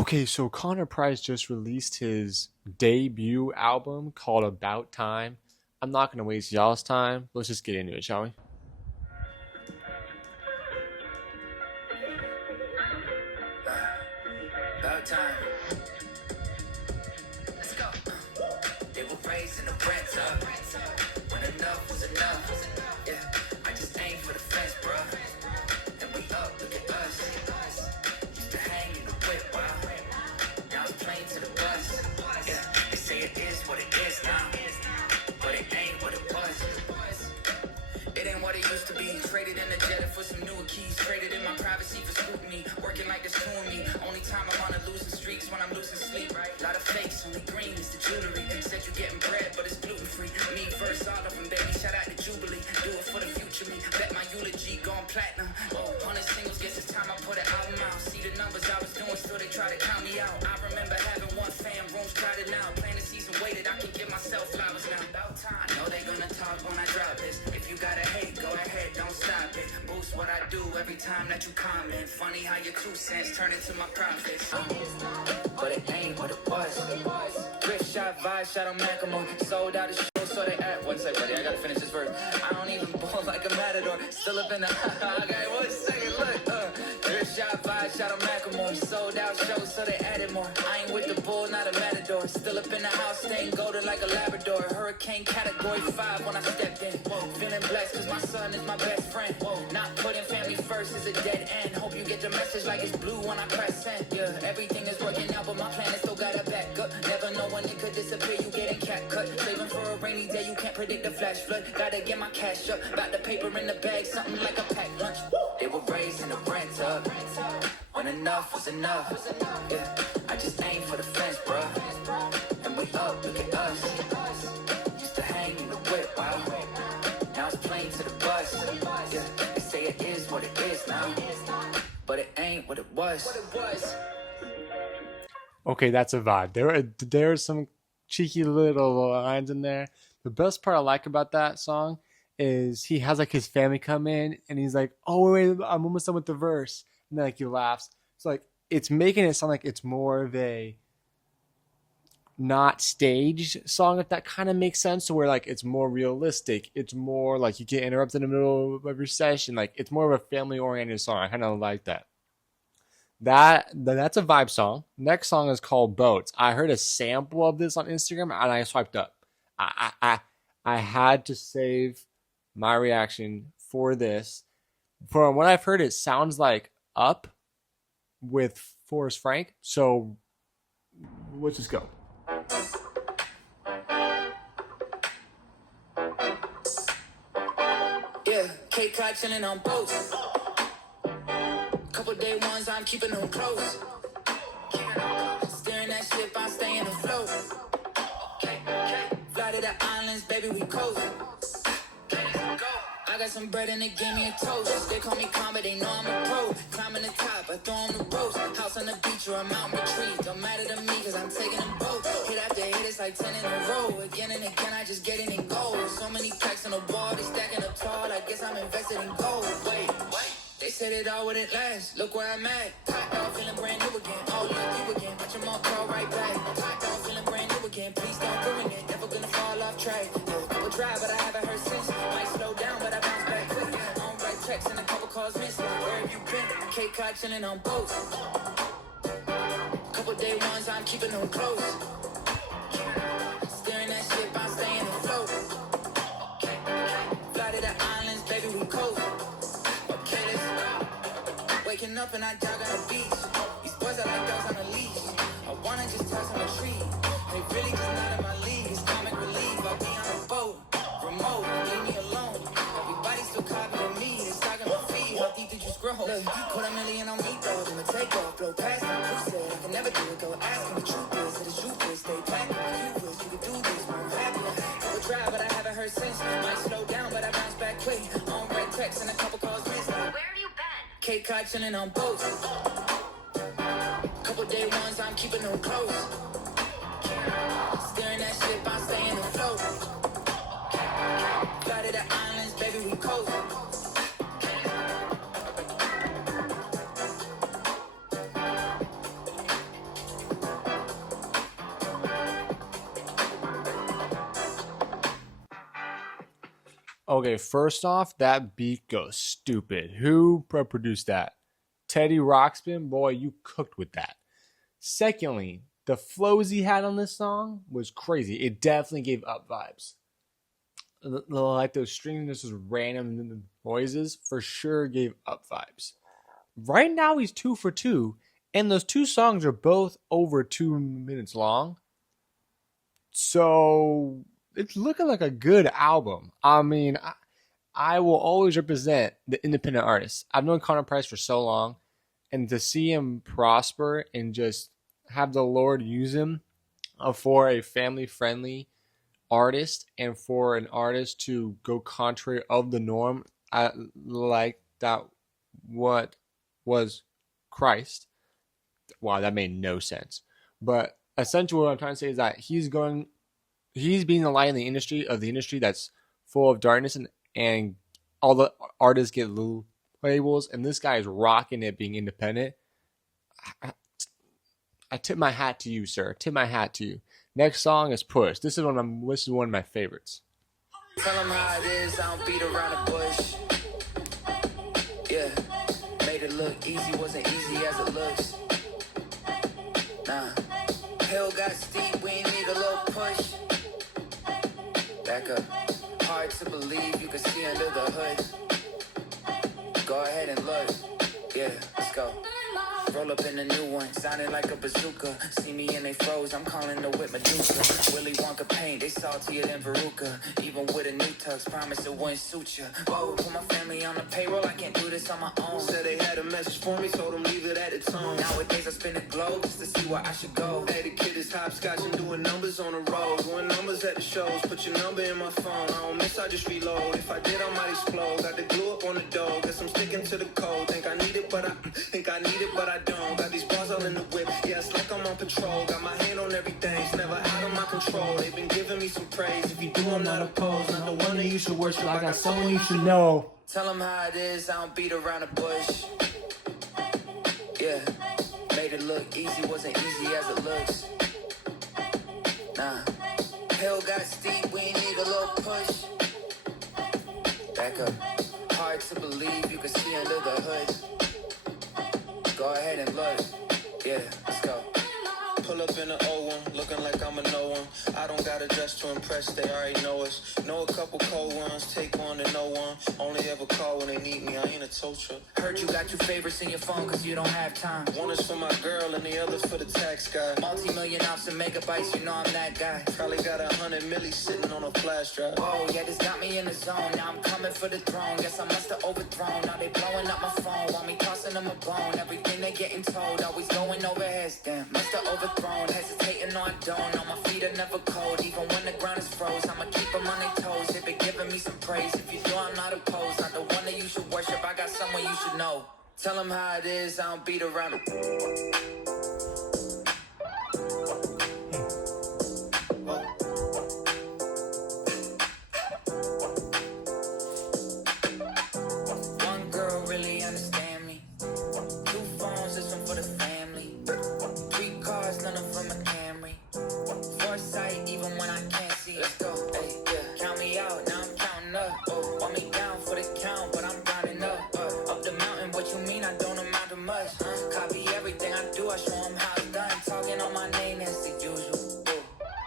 Okay, so Connor Price just released his debut album called About Time. I'm not gonna waste y'all's time. Let's just get into it, shall we? About time. Let's go. They were raised in the rent up. When enough was enough. Yeah, I just aim for the fence, bruh. And we up, look at us. Used to hang in the whip, wow. Now it's plain to the bus. Yeah, they say it is what it is now. But it ain't what it was. It ain't what it used to be. Traded in the Jetta for some newer keys. Traded in my privacy for scrutiny. Working like there's two of me. Only time I'm on a losing streaks when I'm losing sleep. Right? Lot of fakes, only green is the jewelry. Said you getting bread, but it's gluten free. Me first, all of them, baby. Shout out to Jubilee. Do it for the future me. Bet my eulogy gone platinum. Oh, 100 singles, guess it's time I put it out now. See the numbers I was doing, still they try to count me out. I remember having one fan, rooms crowded now. Playing the season waited, I can give myself flowers now. About time. I know they gonna talk when I drop this. If you gotta hate, go ahead, don't stop it. Boost what I do every time that you comment. Funny how your 2 cents turn into my profits. But it ain't what it was. Rich shot, vibe shot on Macklemore. Sold out the show, so they act. One second, buddy, I gotta finish this verse. I don't even ball like a matador. Still up in the. Okay, 1 second, look. Rich shot, vibe shot on Macklemore. Sold out show, so they added more. I ain't with the bull, not a matador. Still up in the house, staying golden like a Labrador. Hurricane category 5 when I stepped in. Feeling blessed, cause my son is my best friend. Not putting family first is a dead end. Hope you get the message like it's blue when I press send. Yeah, everything is working out, but my plan is still gotta back up. Never know when it could disappear, you getting cat cut. Saving for a rainy day, you can't predict the flash flood. Gotta get my cash up, got the paper in the bag, something like a packed lunch. They were raised in the rent up. When enough was enough. Yeah, I just aim for the fence, bruh. And we up, look at us. Used to hang in the whip, wow. Now it's plain to the bus. Yeah, they say it is what it is now. But it ain't what it was. Okay, that's a vibe. There's some cheeky little lines in there. The best part I like about that song is he has like his family come in and he's like, "Oh wait, I'm almost done with the verse," and then like he laughs. It's like it's making it sound like it's more of a not staged song, if that kind of makes sense. So where like it's more realistic, it's more like you get interrupted in the middle of your session. Like it's more of a family oriented song. I kind of like that. That's a vibe song. Next song is called Boats. I heard a sample of this on Instagram and I swiped up. I had to save my reaction for this. From what I've heard, it sounds like Up with Forrest Frank. So let's just go. Yeah, K caught chilling on boats. Couple day ones, I'm keeping them close. Steering that ship, I'm staying afloat. Fly to the islands, baby, we coast. I got some bread and they gave me a toast. They call me calm, but they know I'm a pro. Climbing the top, I throw them the ropes. House on the beach or a mountain retreat. Don't matter to me, cause I'm taking them both. Hit after hit, it's like 10 in a row. Again and again, I just get in and go. So many packs on the wall, they stacking up tall. I guess I'm invested in gold. Wait. They said it all wouldn't last. Look where I'm at. Hot dog feeling brand new again. Oh, look, you again. Watch them all crawl right back. Hot dog feeling brand new again. Please don't ruin it. Never gonna fall off track. Couple try, but I haven't heard since. Might slow down, but I bounce back quick. On right tracks and a couple calls missing. Where have you been? K caught chilling on boats. Couple day ones, I'm keeping them close. Steering that ship, I'm staying afloat. Fly to the islands, baby, we coast. Waking up and I jog on the beach. These boys are like dogs on a leash. I wanna just toss on a tree. They really just not in my league. It's comic relief. I'll be on a boat, remote, leave me alone. Everybody still copying me. They're stocking my feet. How deep did you scroll? Look, put a million on me, dog. I'ma take off, blow past them. Who said I can never do it? Go ask them. The truth is, that the truth is, stay packed. You wish you could do this, man. I'm happy. Couple try, but I haven't heard since. Might slow down, but I bounce back quick. On red text and a couple calls missed. K caught chilling on boats. Couple day ones, I'm keeping them close. Steering that ship, I'm staying afloat. Fly to the islands, baby, we coast. Okay, first off, that beat goes stupid. Who produced that? Teddy Roxman, boy, you cooked with that. Secondly, the flows he had on this song was crazy. It definitely gave up vibes. Like those strings, just random noises, for sure gave up vibes. Right now, he's 2 for 2, and those two songs are both over 2 minutes long. So it's looking like a good album. I mean, I will always represent the independent artists. I've known Connor Price for so long, and to see him prosper and just have the Lord use him for a family friendly artist and for an artist to go contrary of the norm, I like that. What was Christ? Wow, that made no sense. But essentially, what I'm trying to say is that he's being the light in the industry that's full of darkness, and all the artists get little labels, and this guy is rocking it, being independent. I tip my hat to you, sir. Tip my hat to you. Next song is Push. This is one of my favorites. Tell them how it is, I don't beat around the bush. Yeah, made it look easy, wasn't easy as it looks. Nah, hill got steep, we ain't need a little push. Back up, hard to believe you can see under the hood. Go ahead and look, yeah, let's go. Roll up in a new one, sounding like a bazooka. See me and they froze, I'm calling the whip Medusa. Willy Wonka paint, they saltier than Veruca. Even with a new tux, promise it wouldn't suit ya. Whoa, put my family on the payroll, I can't do this on my own. Said they had a message for me, told them leave it at its own. Nowadays I spin the globe just to see where I should go. Hey, the kid is hopscotch and doing numbers on the road. Doing numbers at the shows, put your number in my phone. I don't miss, I just reload. If I did, I might explode. Got the glue up on the door, guess I'm sticking to the code. Think I need it, but I don't. Got these bars all in the whip, yeah, it's like I'm on patrol. Got my hand on everything, it's never out of my control. They've been giving me some praise. If you do, I'm not opposed. Not the one that you should worship, I got someone you should know. Tell them how it is, I don't beat around the bush. Yeah, made it look easy, wasn't easy as it looks. Nah, hill got steep, we ain't need a little push. Back up, hard to believe you can see under the hood. Go ahead and look, yeah, let's go. Pull up in an old one, looking like I'm a no one. I don't gotta dress to impress, they already know us. Know a couple cold ones, take one to no one. Only ever call when they need me, I ain't a tow truck. Heard you got 2 favorites in your phone cause you don't have time. One is for my girl and the other's for the tax guy. Multi-million ops and megabytes, you know I'm that guy. Probably got 100 milli sitting on a flash drive. Oh yeah, this got me in the zone, now I'm coming for the throne. Guess I must have overthrown, now they blowing up my phone. Want me tossing them a bone, everything they getting told. Always going over heads, damn, must have overthrown. Hesitating, no I don't, on my feet are never cold. Even when the ground is froze, I'ma keep them on their toes. They've been giving me some praise. If you do, I'm not opposed. Not the one that you should worship, I got someone you should know. Tell them how it is, I don't beat around it. One girl really understand me. 2 phones, this one for the family. 3 cars, none of them a Camry. Foresight, even when I can't see. Let's go, hey, yeah. Count me out, now I'm counting up. Oh, want me down for the count, but I'm rounding up. Up the mountain, what you mean? I don't amount to much. Copy everything I do, I show them how it's done. Talking on my name, that's the usual.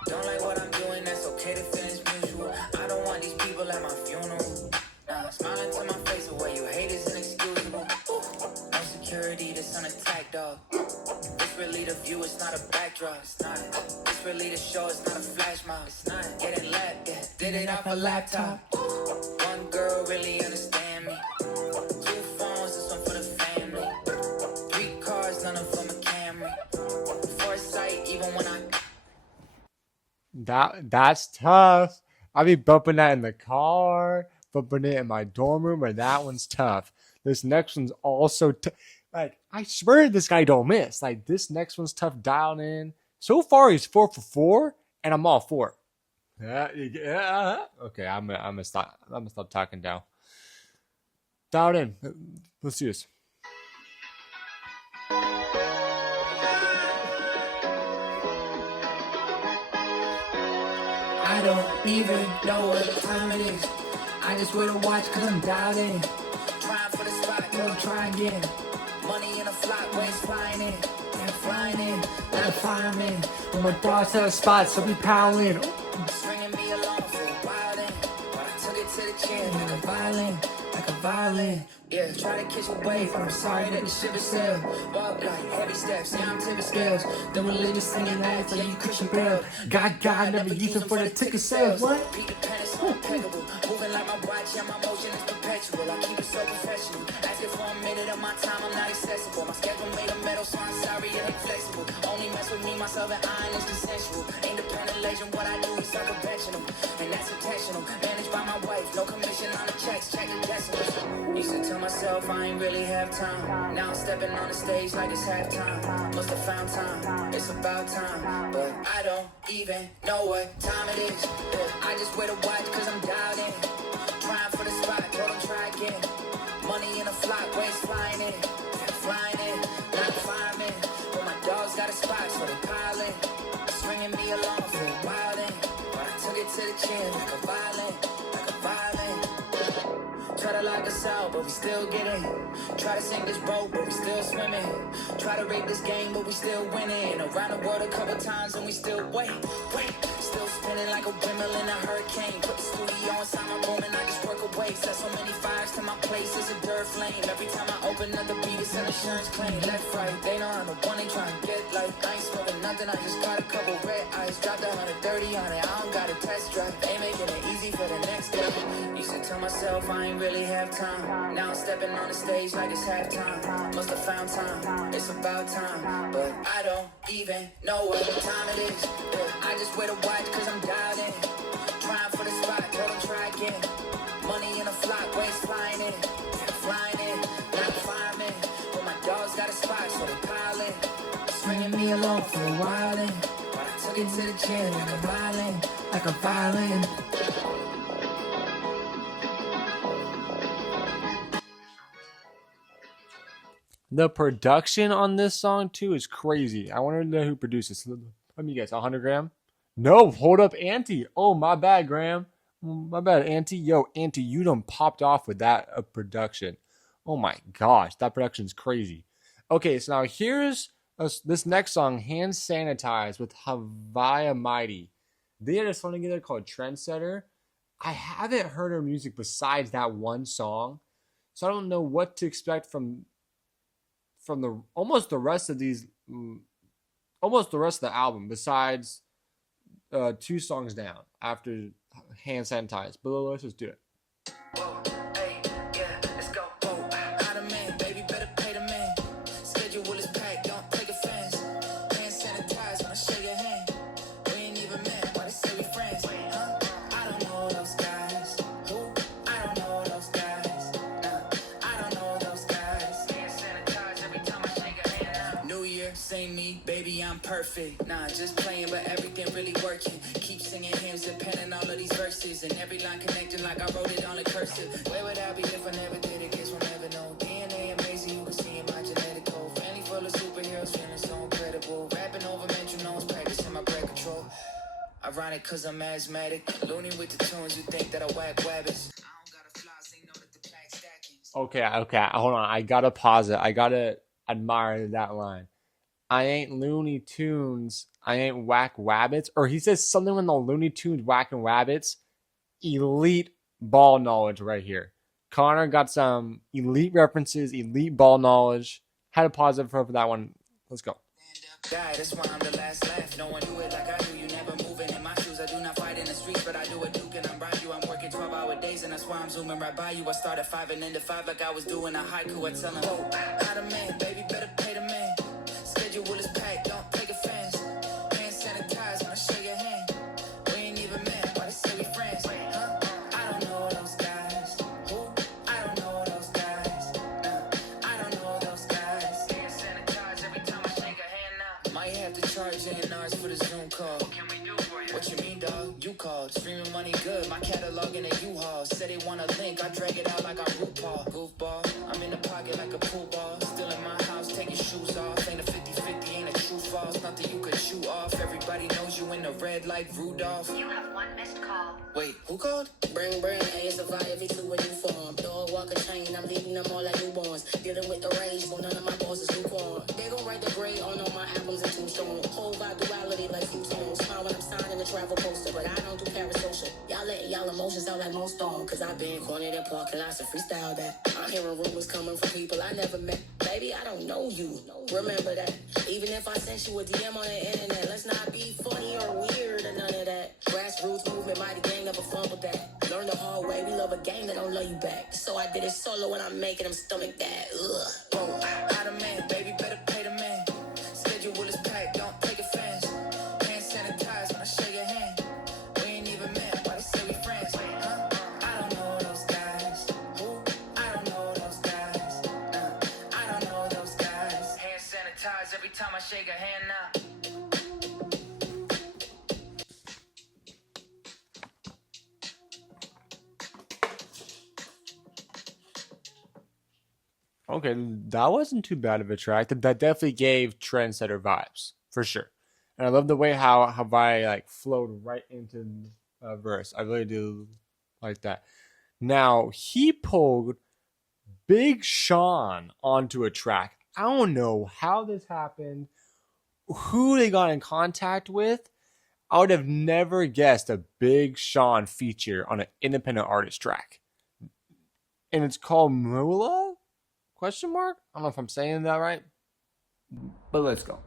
Don't like what I'm doing, that's okay, the feeling's mutual. I don't want these people at my funeral. Nah, smiling to my face, the way you hate is inexcusable. No security, this on attack, dog. This really the view, it's not a backdrop. It's not. This really the show, it's not a flash mob. It's not. Getting lapped, yeah. Did it off a laptop. One girl really understand me. 2 phones, this one for the family. 3 cars, none of them a Camry. Foresight, even when I... That's tough. I be bumping that in the car, bumping it in my dorm room, but that one's tough. This next one's also like, I swear this guy don't miss. Like, this next one's tough dialed in. So far, he's 4 for 4, and I'm all for it. Yeah. Okay, I'm gonna stop talking down. Dialed in. Let's do this. I don't even know what time it is. I just wait to watch cause I'm dialed in. Trying for the spot, go try again. Money in a flock, waves flying in. And flying in, like a fireman. When my dogs have a spot, so we prowling. Stringing me along for a while then. But I took it to the chin like a violin. Like a violin. Yeah, try to catch a wave, but I'm sorry that the ship is sailed. Walk like heavy steps, yeah, I'm tipping scales. The religious singing lights, like you Christian Bale. God, never use them for the ticket sales. What? Peter Pan is so impeccable. Moving like my watch, yeah, my motion is perpetual. I keep it so professional. Asking for a minute of my time, I'm not accessible. My schedule made of metal, so I'm sorry, it ain't flexible. Only mess with me, myself, and iron is consensual. Independent legend, what I do is unconventional. And that's intentional. Managed by my wife, no commission on the checks, check the decimals. Used to tell myself I ain't really have time. Now I'm stepping on the stage like it's halftime. Must have found time, it's about time. But I don't even know what time it is. I just wait to watch cause I'm dialed in. Trying for the spot, told them try again. Money in a flock, waves flying in. Flying in, not firemen. But my dogs got a spot, so they pile in. Stringing me along for a while then. But I took it to the chin like a violin. Like a violin. Try to lock us out, but we still get in. Try to sink this boat, but we still swimming. Try to rape this game, but we still winning. Around the world a couple times and we still wait. Still spinning like a windmill in a hurricane. Put the studio inside my room and I just work away. Set so many fires to my place, it's a dirt flame. Every time I open up the beat, it's an insurance claim. Left, right, they know I'm the one they trying to get like. I ain't smoking nothing, I just got a couple red eyes. Dropped 130 on it, I don't got a test drive. They making it easy for the next guy. Used to tell myself I ain't really have time. Now I'm stepping on the stage like it's halftime. Must have found time, it's about time. But I don't even know what time it is. I just wait to watch cause I'm dialed in. Trying for the spot, told them try again. Money in a flock, waves flying in. Flying in, not firemen. But my dogs got a spot, so they pile in. Stringing me along for a while then. But I took it to the chin like a violin. Like a violin. The production on this song too is crazy. I want to know who produced this. Let me guess, 100 gram? No, hold up, Auntie. Oh, my bad, Graham. My bad, Auntie. Yo, Auntie, you done popped off with that production. Oh my gosh, that production's crazy. Okay, so now here's this next song, Hand Sanitize with Havaya Mighty. They had a song together called Trendsetter. I haven't heard her music besides that one song, so I don't know what to expect from the almost the rest of the album besides 2 songs down after Hand Sanitize. But let's just do it. Hey, yeah, let's go. Out of man, baby, better pay the man. Schedule is packed, don't take offense. Hand sanitize when I show your hand. We ain't even met, why they say we friends? Huh? I don't know those guys. Who? I don't know those guys. Nah, I don't know those guys. Hand sanitize every time I shake a hand. New Year, same me, baby, I'm perfect. Nah, just playing, but everything really working. Keep singing hymns and penning all of these verses. And every line connected like I wrote it on a cursive. Where would I be if I never did it? Guess we'll never know. DNA amazing, you can see in my genetic code. Family full of superheroes, feeling so incredible. Rapping over metronomes, practicing my breath control. Ironic cause I'm asthmatic. Loony with the tunes, you think that I whack wabbits. I don't gotta fly, so you know that the pack stacking. Okay, hold on. I gotta pause it. I gotta admire that line. I ain't Looney Tunes. I ain't whack wabbits. Or he says something when the Looney Tunes whacking wabbits. Elite ball knowledge right here. Connor got some elite references, elite ball knowledge. Had a positive for that one. Let's go. Die, that's why I'm the last laugh. No one do it like I do. You never moving in my shoes. I do not fight in the streets, but I do it Duke and I'm by you. I'm working 12-hour days, and that's why I'm zooming right by you. I start at 5 and end at 5 like I was doing a haiku. I tell him, oh, out of man, baby, better pay the man. Schedule is packed, don't take offense. Hand sanitize when I show your hand. We ain't even met, why they say we friends? Huh? I don't know those guys. Who? I don't know those guys. Nah, I don't know those guys. Hand sanitize every time I shake a hand now. Might have to charge A&Rs for the Zoom call. What can we do for you? What you mean, dog? You called. Streaming money good. My catalog in a U-Haul. Said they want a link. I drag it out like I'm RuPaul. Goofball. I'm in the pocket like a pool ball. Still in my house, take your shoes off. Ain't a 50-50, ain't a true false, nothing you could shoot off. Everybody knows you in the red like Rudolph. You have one missed call. Wait, who called? Bring, hey, it's a fire V2 in new form. Dog walk a chain, I'm leaving them all like newborns. Dealing with the rage, but none of my bosses lukewarm. They gon' write the grade on all my albums and tombstones. Whole vibe duality like futones. Smile when I'm signing a travel poster, but I don't do parasocial. Y'all letting y'all emotions out like most on. Cause I've been cornered in parking lots and freestyle that. I'm hearing rumors coming from people I never met. Baby, I don't know you. Remember that. Even if I sent you a DM on the internet, let's not be funny or weird or none of that. Grassroots movement, mighty gang, never fumbled that. Learn the hard way, we love a game that don't love you back. So I did it solo and I'm making them stomach that. Ugh. Whoa, out of man, baby, better pay the man. Schedule is packed, don't take offense. Hand sanitize when I shake your hand. We ain't even met, why they say we friends? Huh? I don't know those guys. Who? I don't know those guys. I don't know those guys. Hand sanitize every time I shake a hand now. Okay, that wasn't too bad of a track. That definitely gave trendsetter vibes for sure. And I love the way how I like flowed right into a verse. I really do like that. Now he pulled Big Sean onto a track. I don't know how this happened, who they got in contact with. I would have never guessed a Big Sean feature on an independent artist track. And it's called Mula? Question mark? I don't know if I'm saying that right. But let's go.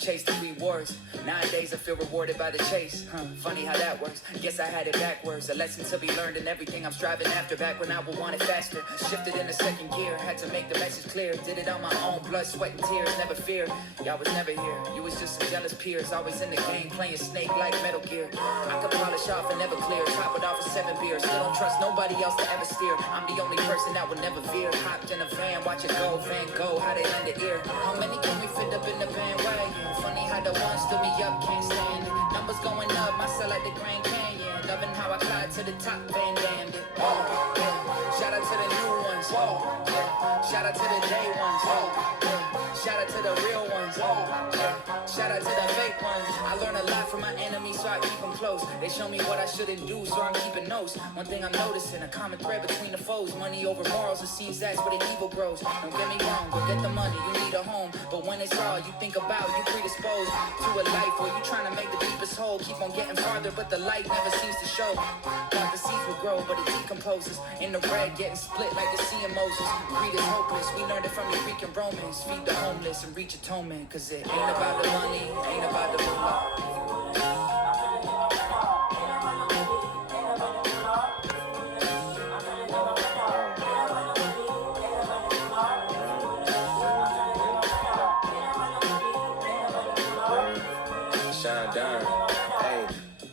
Chase the rewards. Nowadays I feel rewarded by the chase. Funny how that works. Guess I had it backwards. A lesson to be learned in everything I'm striving after. Back when I would want it faster. Shifted in the second gear. Had to make the message clear. Did it on my own. Blood, sweat, and tears. Never fear. Y'all was never here. You was just some jealous peers. Always in the game. Playing Snake like Metal Gear. I could polish off and never clear. Top it off with 7 beers. Still don't trust nobody else to ever steer. I'm the only person that would never veer. Hopped in a van. Watch it go. Van Gogh. How they land the ear. How many can we fit up in the bandwagon? Funny how the ones stood me up, can't stand it. Numbers going up, my cell like the Grand Canyon. Loving how I climbed to the top, Van Damned it. Oh, yeah. Shout out to the new ones. Oh, yeah. Shout out to the day ones. Oh, yeah. Shout out to the real ones. Oh, yeah. Shout out to the fake ones. I learn a lot from my enemies, so I keep them close. They show me what I shouldn't do, so I'm keeping notes. One thing I'm noticing, a common thread between the foes. Money over morals, it seems that's where the evil grows. Don't get me wrong, go get the money, you need a home. But when it's all you think about, you predisposed to a life where you trying to make the deepest hole. Keep on getting farther, but the light never seems to show. Thought the seeds would grow, but it decomposes. In the red, getting split like the sea of Moses. Greed is hopeless, we learned it from the Greek and Romans. Feed the homeless and reach atonement, cause it ain't about the money, ain't about the moolah.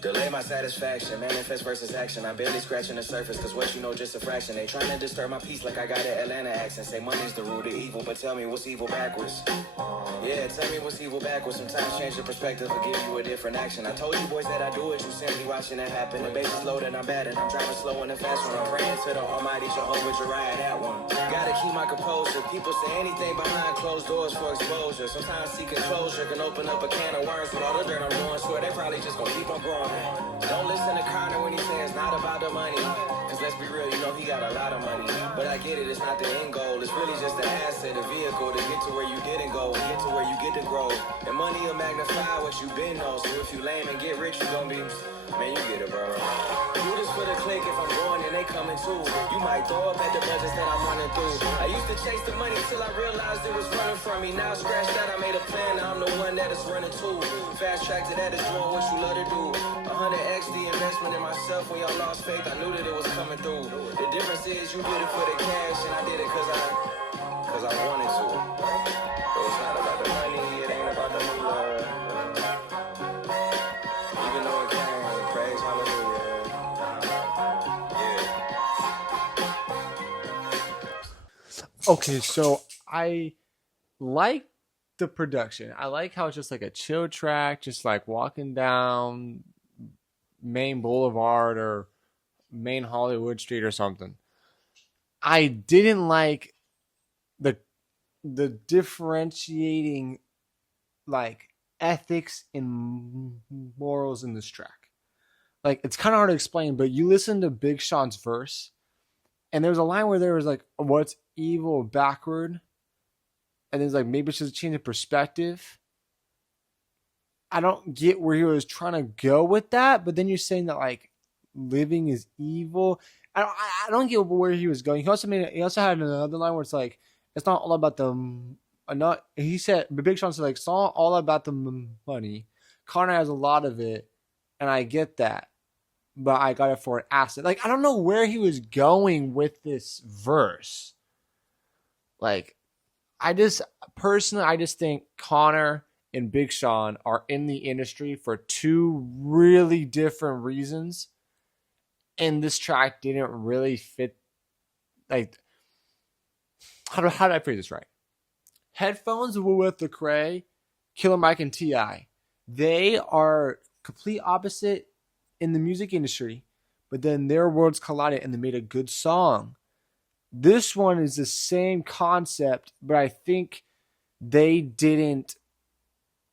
Delay my satisfaction, manifest versus action. I'm barely scratching the surface, cause what you know just a fraction. They trying to disturb my peace like I got an Atlanta accent. Say money's the root of evil, but tell me what's evil backwards. Yeah, tell me what's evil backwards. Sometimes change your perspective will give you a different action. I told you boys that I do it, you simply watching it happen. The bass is low, then I'm bad, and I'm driving slow and the fast one. I'm praying to the almighty Jehovah Jireh, that one. Gotta keep my composure. People say anything behind closed doors for exposure. Sometimes seeking closure can open up a can of worms. With all the dirt I'm doing, swear they probably just gonna keep on growing. Don't listen to Connor when he says it's not about the money. Cause let's be real, you know he got a lot of money. But I get it, it's not the end goal. It's really just the asset, a vehicle to get to where you didn't go, and get to where you get to grow. And money will magnify what you been on. So if you lame and get rich, you gon' be, man, you get it, bro. Do this for the click, if I'm going and they coming too. You might throw up at the budgets that I'm running through. I used to chase the money till I realized it was running from me. Now scratch that, I made a plan, now I'm the one that is running too. Fast track to that is doing what you love to do. 100x the investment in myself when y'all lost faith. I knew that it was coming through. The difference is you did it for the cash and I did it cause I wanted to. So it's not about the money, it ain't about the moolah. Okay, so I like the production. I like how it's just like a chill track, just like walking down Main Boulevard or Main Hollywood Street or something. I didn't like the differentiating like ethics and morals in this track. Like it's kind of hard to explain, but you listen to Big Sean's verse, and there was a line where there was like, "What's evil backward?" And there's like maybe it's just a change of perspective. I don't get where he was trying to go with that, but then you're saying that like living is evil. I don't get where he was going. He also had another line where it's like it's not all about the not. He said Big Sean said like it's not all about the money. Connor has a lot of it, and I get that, but I got it for an asset. Like I don't know where he was going with this verse. Like I just think Connor and Big Sean are in the industry for two really different reasons. And this track didn't really fit. Like, how did I phrase this right? Headphones with Lecrae, Killer Mike, and T.I. They are complete opposite in the music industry, but then their worlds collided and they made a good song. This one is the same concept, but I think they didn't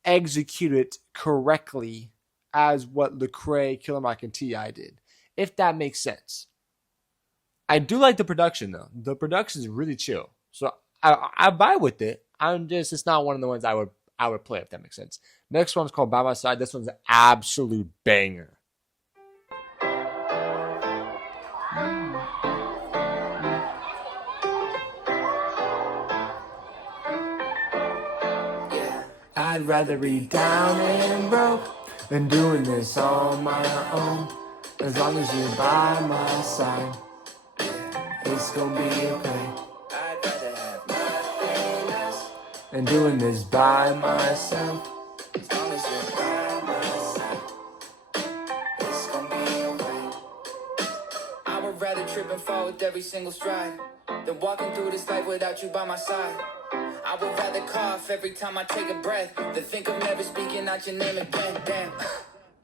execute it correctly as what Lecrae, Killer Mike, and T.I. did. If that makes sense. I do like the production though. The production is really chill. So I vibe with it. It's not one of the ones I would play, if that makes sense. Next one's called By My Side. This one's an absolute banger. I'd rather be down and broke than doing this on my own. As long as you're by my side, it's gonna be okay. I'd rather have nothing else And doing this by myself. as long as you're by my side. It's gonna be okay. I would rather trip and fall with every single stride than walking through this life without you by my side. I would rather cough every time I take a breath than think of never speaking out your name again. Damn.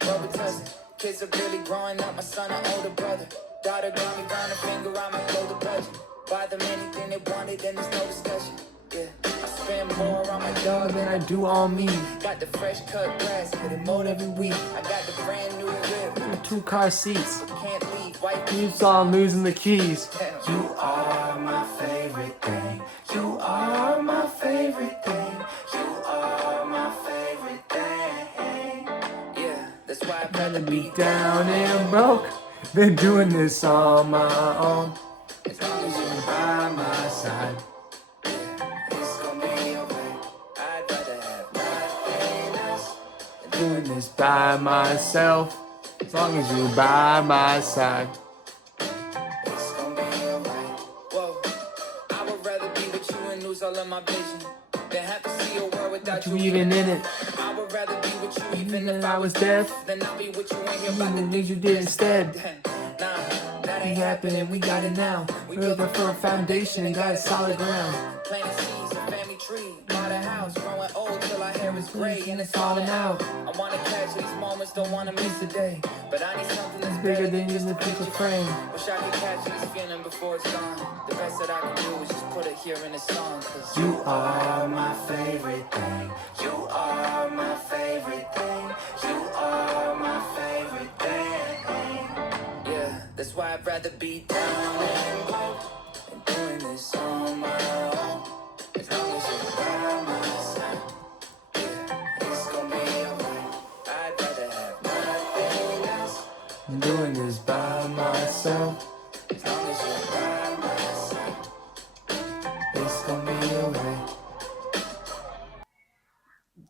Rubber cousin. Kids are really growing up, my son an older brother. Daughter got me round the finger, I might blow the budget. Buy them anything they wanted, then there's no discussion. Yeah, I spend more on my dog than I do on me. Got the fresh cut grass, get it mowed every week. I got the brand new whip, 2-car seats. can't leave, white Keeps on losing the keys. You are my favorite thing. You are my favorite thing. You are my favorite thing. Yeah, that's why I'd rather be Down and broke, been doing this on my own. as long as you're By my side, it's gonna be okay. I'd rather have nothing else. doing this by myself. As long as you're by my side. It's gonna be alright. Whoa, I would rather be with you and lose all of my vision than have to see a world without You even in it, I would rather be with you even even if if I was deaf. than not be with you and hear about the The things you did instead. Nah, that Ain't ain't happening, we got it now. We built a firm foundation and got it solid ground. planting seeds, a family tree, bought a house, growing old till our hair is gray and it's Falling out, I wanna catch these moments, don't wanna miss a day. But I need something that's bigger than just a picture frame. Wish I could catch this feeling before it's gone. The best that I can do is just put it here in a song. Cause You are my favorite thing. you are my favorite thing. You are my favorite thing. Yeah, that's why I'd rather be down and broke than doing this on my own. As long as you're by my side, yeah, it's gonna be alright. I'd rather have nothing else. I'm doing this by myself. As long as you're by my side, It's gonna be alright.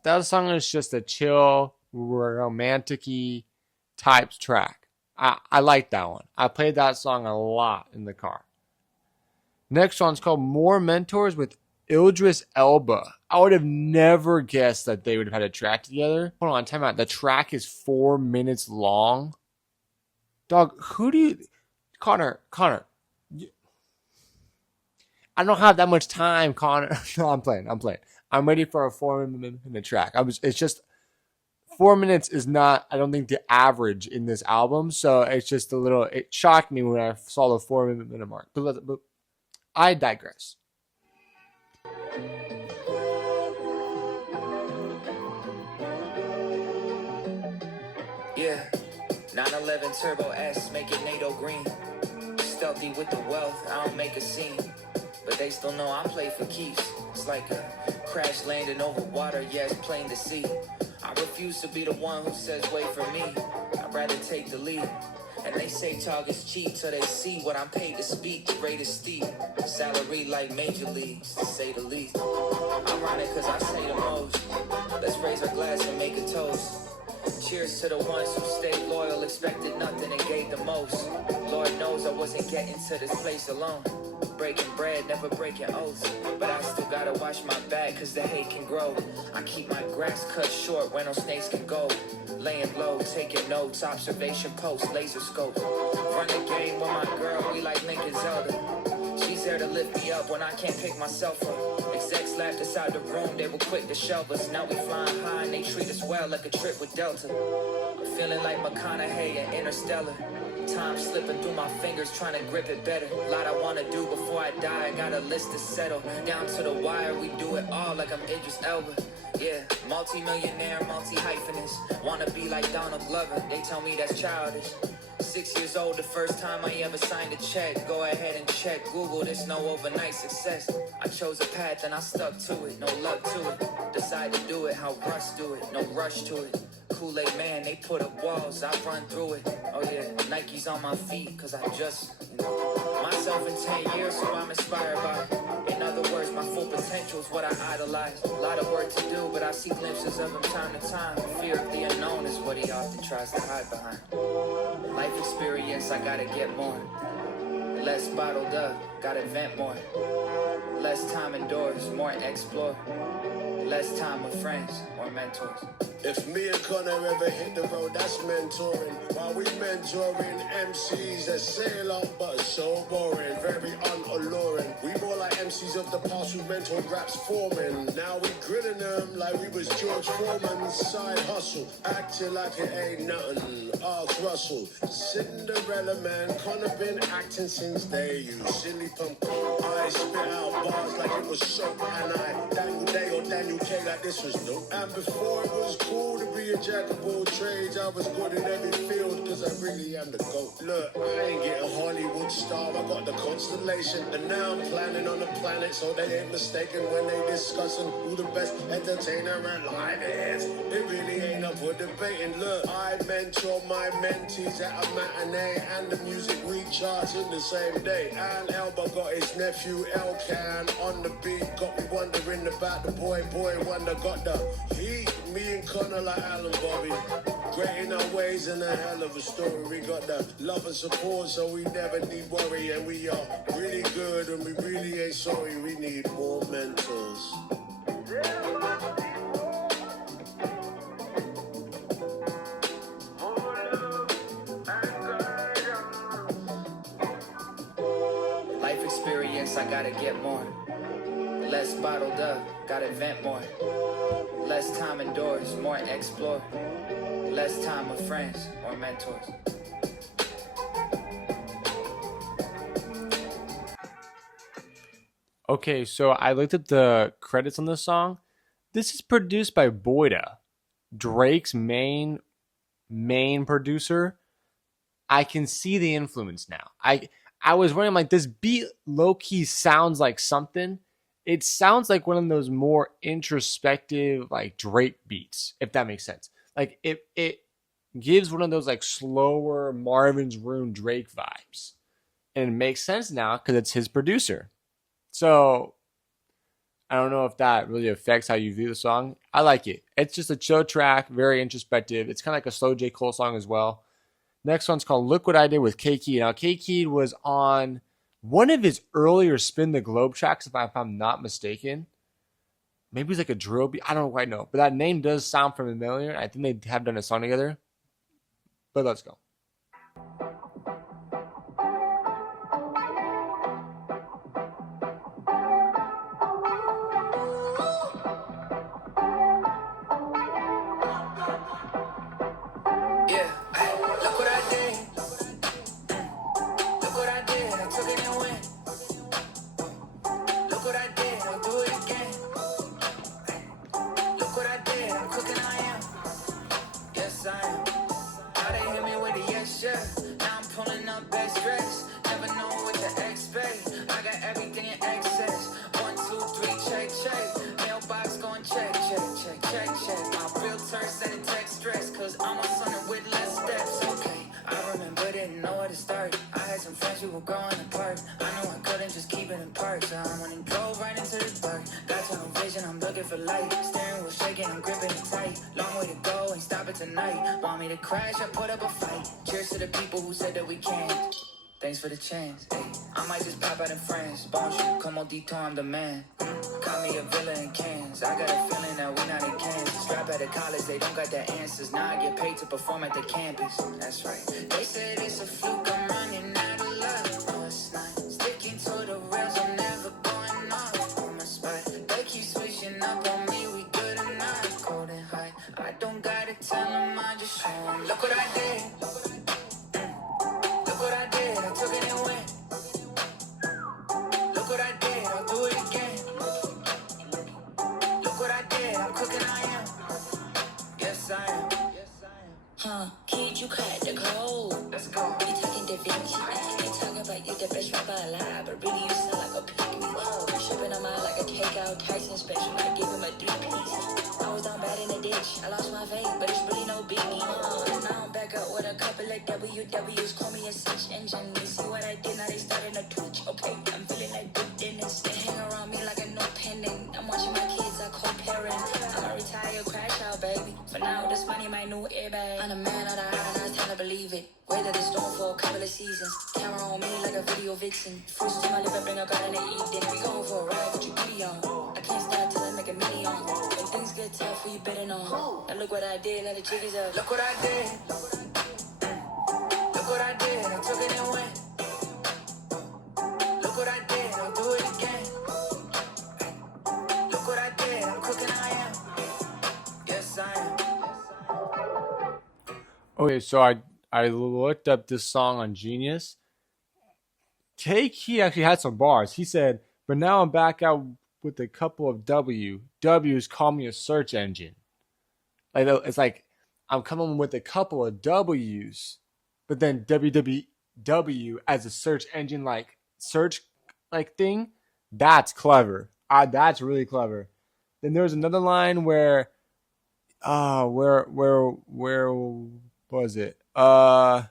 That song is just a chill, romantic-y type track. I like that one. I played that song a lot in the car. Next one's called More Mentors with Idris Elba. I would have never guessed that they would have had a track together. Hold on, time out. The track is 4 minutes long. Dog, who do you... Connor. I don't have that much time, Connor. No, I'm playing. I'm ready for a 4-minute track. It's just 4 minutes is not, I don't think, the average in this album. So it's just a little, it shocked me when I saw the 4-minute mark. But I digress. Yeah, 911 Turbo S, make it NATO green. Stealthy with the wealth, I don't make a scene. But they still know I play for keeps. It's like a crash landing over water, yeah, it's plain to see. I refuse to be the one who says wait for me. I'd rather take the lead. And they say talk is cheap till they see what I'm paid to speak. Rate is steep, salary like major leagues, to say the least. Ironic cause I say the most. Let's raise our glass and make a toast. Cheers to the ones who stayed loyal, expected nothing and gave the most. Lord knows I wasn't getting to this place alone. Breaking bread, never breaking oaths. But I still gotta watch my back cause the hate can grow. I keep my grass cut short where no snakes can go. Laying low, taking notes, observation post, laser scope. Run the game with my girl, we like Link and Zelda. She's there to lift me up when I can't pick myself up. Execs laughed us out the room, they were quick to shelve us. Now we flying high and they treat us well like a trip with Delta. I'm feeling like McConaughey and Interstellar. Time slipping through my fingers, trying to grip it better. Lot I wanna do before I die, I got a list to settle. Down to the wire, we do it all like I'm Idris Elba. Yeah, multi-millionaire, multi-hyphenist. Wanna be like Donald Glover, they tell me that's childish. 6 years old, the first time I ever signed a check. Go ahead and check Google, there's no overnight success. I chose a path and I stuck to it, no luck to it. Decide to do it how Russ do it, no rush to it. Kool-Aid man, they put up walls, I run through it. Oh yeah, Nike's on my feet, cause I just, myself in 10 years, so I'm inspired by it. In other words, my full potential is what I idolize. A lot of work to do, but I see glimpses of him time to time. Fear of the unknown is what he often tries to hide behind. Life experience, I gotta get more. Less bottled up, gotta vent more. Less time indoors, more explore. Less time with friends or mentors. If me and Connor ever hit the road, that's mentoring. While we mentoring MCs that say a lot but so boring, very unalluring. We more like MCs of the past who mentored raps forming. Now we grilling them like we was George Foreman's side hustle, acting like it ain't nothing. Ask Russell, Cinderella man, Connor been acting since day you silly pumpkin. I spit out bars like it was soap, and I Daniel Day or Daniel K like this was no. And before it was cool to be a jack of all trades, I was good in every field cause I really am the GOAT. Look, I ain't get a Hollywood star, I got the constellation, and now I'm planning on the planet, so they ain't mistaken when they discussing who the best entertainer alive is. It really ain't up for debating. Look, I mentor my mentees at a matinee, and the music we charts in the same day. And Elba got his nephew Elcan on the beat, got me wondering about the boy wonder, got the heat. Me and Connor like Alan Bobby, great in our ways and a hell of a story. We got the love and support, so we never need worry, and we are really good and we really ain't sorry. We need more mentors. Life experience, I gotta get more. Less bottled up, gotta vent more. Less time indoors, more explore. Less time with friends or mentors. Okay, so I looked at the credits on this song. This is produced by Boyda, Drake's main producer. I can see the influence now. I was wondering, like, this beat low-key sounds like something. It sounds like one of those more introspective, like, Drake beats, if that makes sense. Like, it gives one of those, like, slower Marvin's Room Drake vibes. And it makes sense now because it's his producer. So, I don't know if that really affects how you view the song. I like it. It's just a chill track, very introspective. It's kind of like a slow J. Cole song as well. Next one's called Look What I Did with K-Key. Now, K-Key was on one of his earlier Spin the Globe tracks, if I'm not mistaken. Maybe it's like a drill beat. I don't quite know. But that name does sound familiar. I think they have done a song together. But let's go. Yeah, look what I did. Look what I did. I took it and went. Look what I did. I'll do it again. Look what I did. I'm cooking. I am. Yes, I am. Now they hit me with a yes, yeah. Now I'm pulling up best dress. Never know what to expect. I got everything in excess. 1, 2, 3, check, check. Mailbox going check, check, check, check, check. My realtor sent a text stress, cause I'm a son with less steps. Okay, I remember, didn't know where to start. I had some friends who were growing apart. I knew I couldn't just keep it in parts. So I went and drove right into the dark. Got tunnel vision, I'm looking for light. Steering wheel shaking, I'm gripping it tight. Long way to go, ain't stopping tonight. Want me to crash, I put up a fight. Cheers to the people who said that we can't. Thanks for the chance, ay. I might just pop out in France. Bonjour, come on, detour, I'm the man. Call me a villa in Cannes. I got a feeling that we're not in Kansas. Drop out of college, they don't got the answers. Now I get paid to perform at the campus. That's right. They said it's a fluke, I'm running out of luck. No, it's not. Sticking to the rails, I'm never going off on my spot. They keep switching up on me, we good or not. Cold and hot, I don't gotta tell them, I just show them. Look what I did. Look what I did, I took it and went. Look what I did, I'll do it again. Look what I did, I'm cooking, I am. Yes, I am. Kid, you cracked the code. Let's go. You talking Da Vinci. You talking about you the best rapper alive, but really you sound like a pick-me. You shipping them out like a takeout Tyson special. I give him a D-piece. I was down bad in the ditch. I lost my faith, but it's really no biggie. Now I'm back up with a couple of WWs. Call me a search engine. You see what I did? Now they starting to twitch. Okay, I'm feeling like big Dennis. They hang around me like a no pendant. I'm watching my kids, I co-parent. I'ma retire, crash out, baby. For now, this money my new airbag. I'm a man of the eye, and it's time to believe it. Weather the storm for a couple of seasons. Camera on me like a video vixen. Fruits to my liver, bring a garden to eat. Then we going for a ride, what you giddy on? I can't stop till I make a million. When things get tough, who you betting on? Now look what I did, now the jig is up. Look what I did. Look what I did, I took it and went. Look what I did, I'll do it again. Look what I did, I'm cooking, I am. Yes, I am. Okay, so I looked up this song on Genius. He actually had some bars. He said, but now I'm back out with a couple of W's call me a search engine. Like it's like I'm coming with a couple of W's, but then www as a search engine like search like thing. That's clever. That's really clever. Then there's another line where where was it? There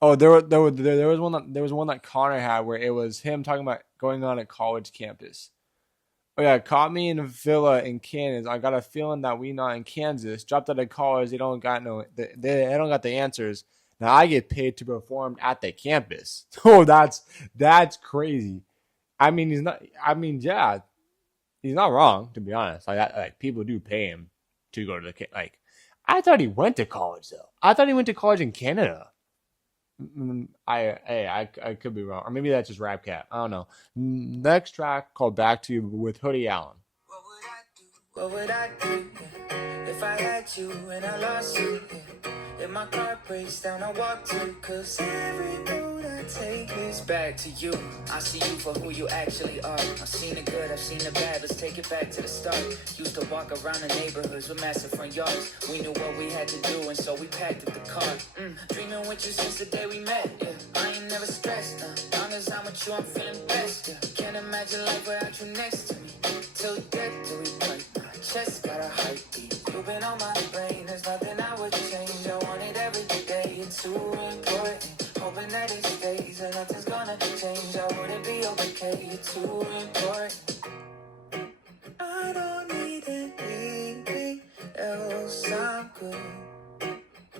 was one that Connor had where it was him talking about going on a college campus. Oh yeah, caught me in a villa in Kansas. I got a feeling that we not in Kansas. Dropped out of college. They don't got the answers. Now I get paid to perform at the campus. Oh, that's crazy. I mean, he's not. I mean, yeah, he's not wrong, to be honest. Like people do pay him to go to the like. I thought he went to college though. I thought he went to college in Canada. I could be wrong, or maybe that's just Rap Cat. I don't know. Next track called "Back to You" with Hoodie Allen. What would I do if I had you and I lost you? If my car breaks down, I walk to, cause every road I take is back to you. I see you for who you actually are. I've seen the good, I've seen the bad, let's take it back to the start. Used to walk around the neighborhoods with massive front yards. We knew what we had to do, and so we packed up the car. Dreaming with you since the day we met, yeah. I ain't never stressed, long as I'm with you, I'm feeling best, yeah. Can't imagine life without you next to me. Till death do we part. My chest got a heartbeat. You've been on my brain, there's nothing I would change. I want it every day, it's too important. Hoping that it stays and nothing's gonna change. I wouldn't be okay, you're too important. I don't need anything else, I'm good.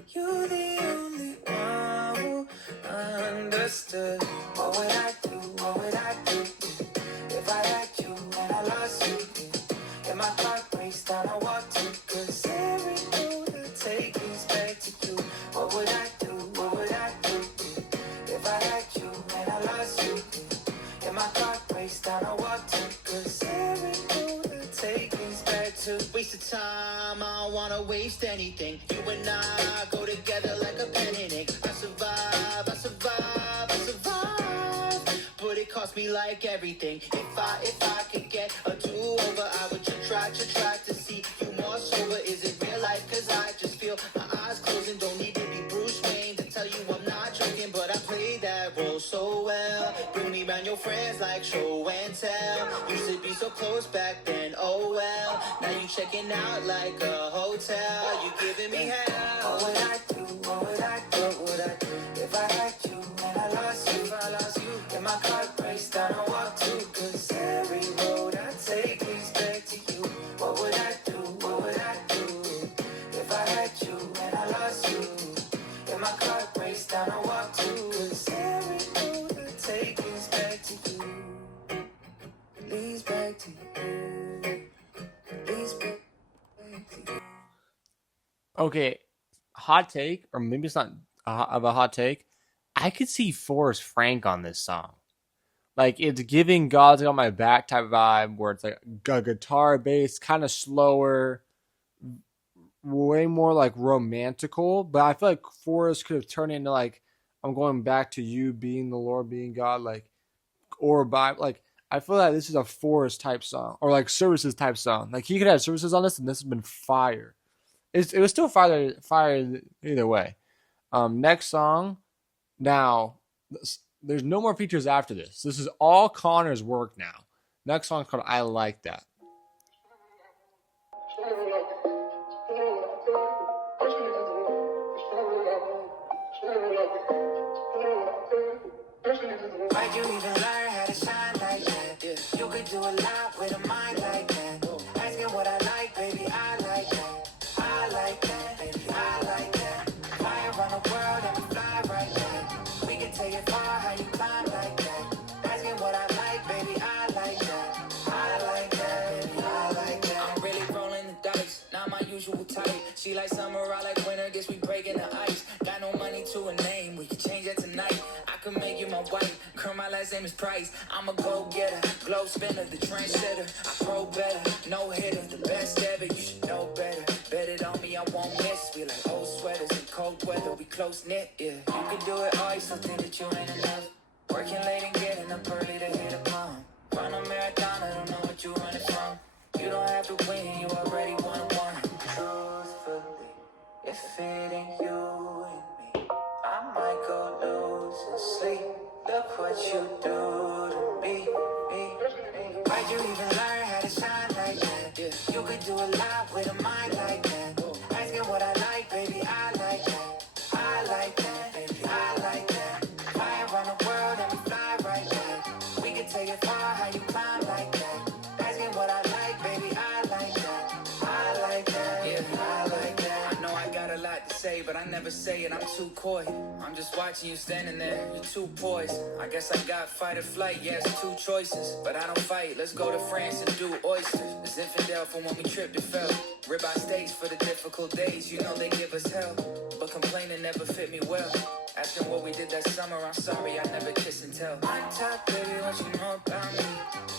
You're the only one who understood. What would I do, what would I do if I had you and I lost you? If my car breaks down, I walk to, cause every road I take is back to you. What would I do, what would I do if I had you and I lost you? If my car breaks down, I walk to, cause every road I take is back to. Waste of time, I don't wanna waste anything. You and I go together like a pen and ink. I survive, I survive, I survive. But it cost me like everything. If I could get a do-over, I would try to see you more sober. Is it real life? Cause I just feel my eyes closing. Don't need to be Bruce Wayne to tell you I'm not joking, but I play that role so well. Bring me round your friends like show and tell. Used to be so close back then, oh well. Now you checking out like a hotel. You giving me hell. What would I do? What would I do? What would I do if I had you and I lost you? If I lost you, and my car breaks down and walk to. Cause every road I take leads back to you. What would I do? What would I do if I had you and I lost you? And my car breaks down and walk to. Cause every road I take leads back to you. Leads back to you. Leads back to you. Okay, hot take, or maybe it's not of a hot take. I could see Forrest Frank on this song. Like, it's giving God's Got My Back type vibe, where it's like a guitar bass, kind of slower, way more like romantical. But I feel like Forrest could have turned into like, I'm going back to you being the Lord, being God, like, or by like, I feel like this is a Forrest type song, or like Services type song. Like, he could have Services on this, and this has been fire. It was still fire either way. Next song. Now, there's no more features after this. This is all Connor's work now. Next song is called I Like That. Why'd you even learn how to shine like that? Yeah. You could do a lot with a mind like that. Asking what I like, baby, I like that. I like that, baby, I like that. Fly around the world and we fly right there. We can take it far, how you climb like that. Asking what I like, baby, I like that. I like that, baby, I like that. I'm really rolling the dice, not my usual type. She like summer, I like winter, guess we breaking the ice. Got no money to a name, we can change that tonight. I can make you my wife, girl, my last name is Price. I'm a go-getter, glow spinner, the trendsetter. I pro better, no hitter, the best ever. You should know better. Bet it on me, I won't miss. We like old sweaters in cold weather, we close knit, yeah. You could do it all, you still think that you ain't enough. Working late and getting up early to hit a pump. Run a marathon, I don't know what you running from. You don't have to win, you already won one. Truthfully, if it ain't you and me, I might go lose and sleep. Look what you do to me. Why'd you even learn how to shine like that? Yeah. You could do a lot with a mind like that. Asking what I like, baby, I like that. I like that, baby, I like that. Fly around the world and we fly right there. We can take it far, how you climb like that. Asking what I like, baby, I like that. I like that, yeah, I like that. I know I got a lot to say, but I never say it, I'm too coy. I'm just watching you standing there, you're too poised. I guess I got fight or flight, yes, two choices. But I don't fight, let's go to France and do oysters. It's infidel from when we tripped and fell. Ribeye steaks for the difficult days, you know they give us hell. But complaining never fit me well. Asking what we did that summer, I'm sorry, I never kiss and tell. On top, baby, what you know about me?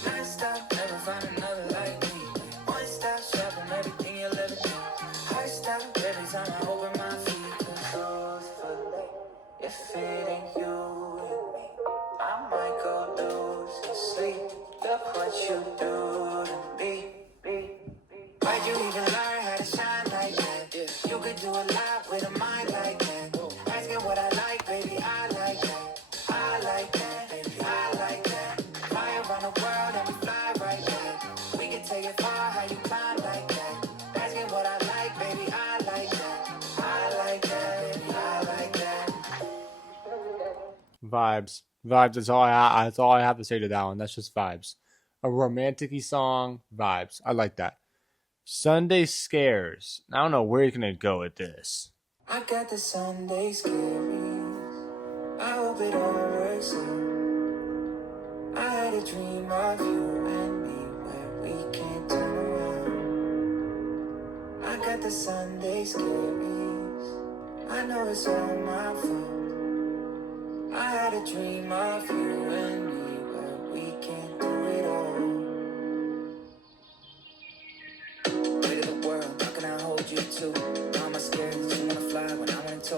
Non-stop, never find another like me. One-stop shopping, everything you'll ever need. High stop, every time I open my feet. Truthfully, if it ain't you and me, I might go lose and sleep. Look what you do to me. Why'd you even learn how to shine like that? Yeah. You could do a lot with a mind like that. Asking what I like, baby, I like that. I like that, baby, I like that. Fly around the world and we fly right there. We can take it far, how you climb like that. Asking what I like, baby, I like that. I like that, baby, I like that. Vibes. That's all I have to say to that one. That's just vibes. A romantic-y song, vibes. I like that. Sunday Scares. I don't know where you're gonna go with this. I got the Sunday scaries. I hope it all works out. I had a dream of you and me where we can't turn around. I got the Sunday scaries. I know it's all my fault. I had a dream of you and me where we can't do it all. Weight of the world, how can I hold you?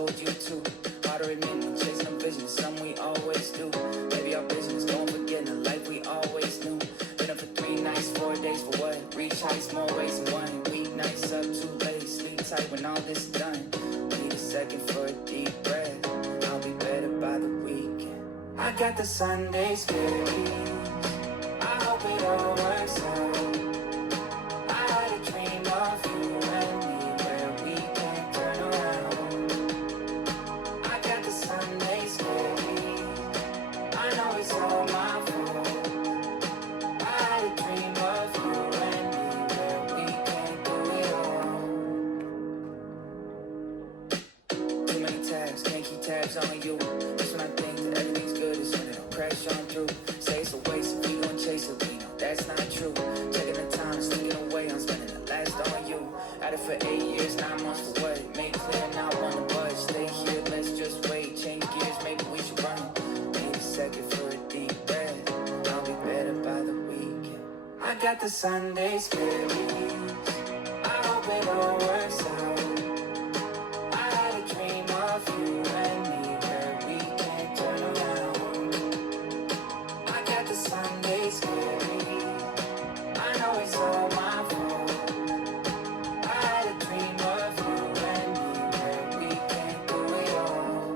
told you to. Hard to admit, when chasing a vision, something we always do. Maybe our business, don't forget the life we always knew. Been up for 3 nights, 4 days for what? Reach heights, more ways than one. Weeknights up too late, sleep tight when all this is done. Need a second for a deep breath. I'll be better by the weekend. I got the Sunday scaries. I hope it all works out. I had a dream of you and me where we can turn around. I got the Sunday scaries. I know it's all my fault. I had a dream of you and me where we can do it all. Too many tabs, can't keep tabs on you. That's when I think that everything's good, is when it'll crash on through. Say it's a waste if we gon' chase it, we know that's not true. Taking the time, sneaking away, I'm spending the last on you. Had it for 8 years, 9 months for what? Make clear, not one to budge. Stay here, let's just wait. Change gears, maybe we should run. Need a second for a deep breath. I'll be better by the weekend. I got the Sunday scaries. I hope it all works out. I had a dream of you and me where we can turn around. I got the Sunday scaries. I know it's all my fault. I had a dream of you and me where we can do it all.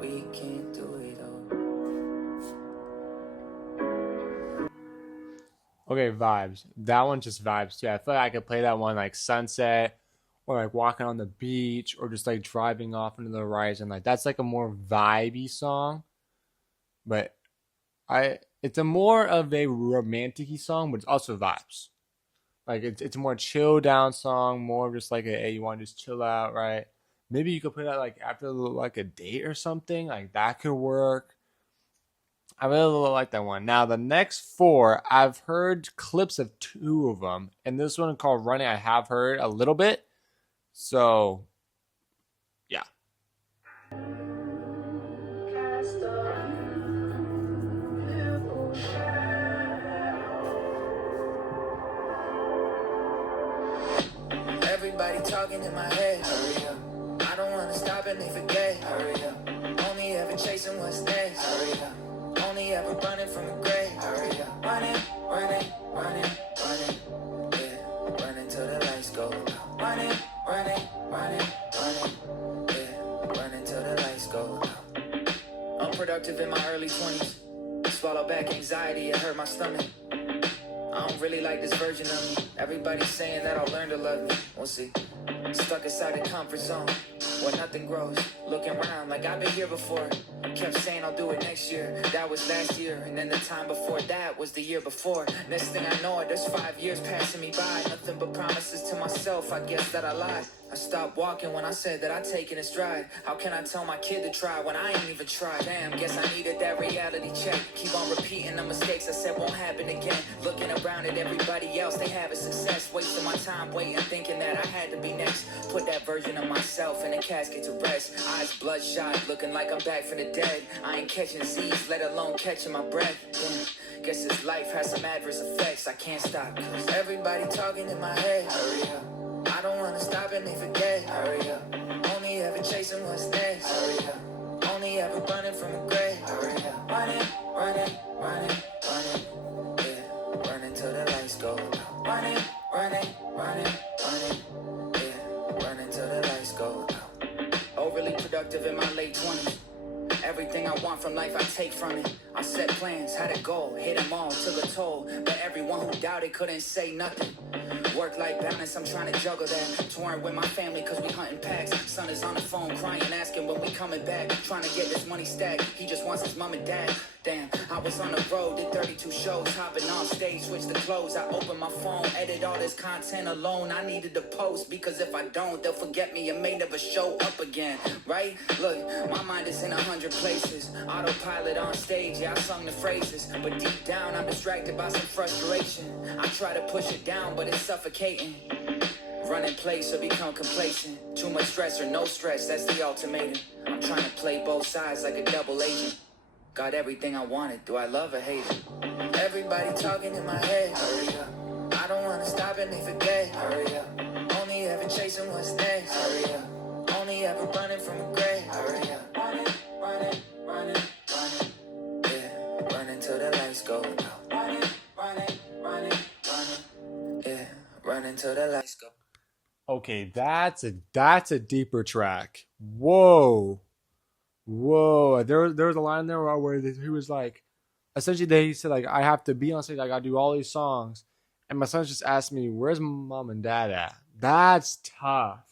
We can do it all. Okay, vibes. That one just vibes too. I feel like I could play that one like sunset or like walking on the beach or just like driving off into the horizon. Like that's like a more vibey song. But it's a more of a romantic-y song, but it's also vibes. Like it's a more chill down song, more of just like a hey, you want to just chill out, right? Maybe you could put that like after like a date or something. Like that could work. I really like that one. Now the next 4, I've heard clips of 2 of them, and this one called "Running" I have heard a little bit. So, yeah. Everybody talking in my head. Hurry up. I don't wanna stop and they forget. Hurry up. Only ever chasing what's next. Hurry up. Only ever running from the grave. Hurry up. Running, running, running, running. Yeah, running till the lights go out. Running, running, running, running. Yeah, running till the lights go out. Unproductive in my early 20s. Swallow back anxiety, it hurt my stomach. I don't really like this version of me. Everybody's saying that I'll learn to love me. We'll see. Stuck inside the comfort zone where nothing grows. Looking around like I've been here before. Kept saying I'll do it next year. That was last year. And then the time before that was the year before. Next thing I know, there's 5 years passing me by. Nothing but promises to myself. I guess that I lied. I stopped walking when I said that I'd taken a stride. How can I tell my kid to try when I ain't even tried? Damn, guess I needed that reality check. Keep on repeating the mistakes I said won't happen again. Looking around at everybody else, they having success. Wasting my time waiting, thinking that I had to be next. Put that version of myself in a casket to rest. Eyes bloodshot, looking like I'm back from the dead. I ain't catching Z's, let alone catching my breath. Damn, guess this life has some adverse effects. I can't stop, cause everybody talking in my head. Hurry up. I don't wanna stop and they forget. Hurry up. Only ever chasing what's next. Hurry up. Only ever running from the grave. Hurry up. Running, running, running, running. Yeah, running till the lights go out. Running, running, running, running. Yeah, running till the lights go out. Overly productive in my late 20s. Everything I want from life I take from it. I set plans, had a goal, hit them all, took a toll. But everyone who doubted couldn't say nothing. Work-life balance, I'm trying to juggle that. Touring with my family cause we hunting packs. Son is on the phone crying, asking when we coming back. Trying to get this money stacked, he just wants his mom and dad. Damn, I was on the road, did 32 shows. Hopping on stage, switched the clothes. I opened my phone, edit all this content alone. I needed to post because if I don't, they'll forget me and may never show up again. Right? Look, my mind is in 100 places. Autopilot on stage, yeah, I sung the phrases. But deep down, I'm distracted by some frustration. I try to push it down, but it's suffocating. Run in place or become complacent. Too much stress or no stress, that's the ultimatum. I'm trying to play both sides like a double agent. Got everything I wanted, do I love or hate it? Everybody talking in my head. Hurry up. I don't wanna stop and they forget. Hurry up. Only ever chasing what's next. Hurry up. Only ever like we're running from a grave. Hurry up. Running, running, running, running. Yeah, running till the lights go out. Running, running, running, running. Yeah, running till the lights go. Okay, that's a deeper track. Whoa. Whoa. There was a line there where he was like, essentially he said like, I have to be on stage, I gotta do all these songs. And my son just asked me, where's mom and dad at? That's tough.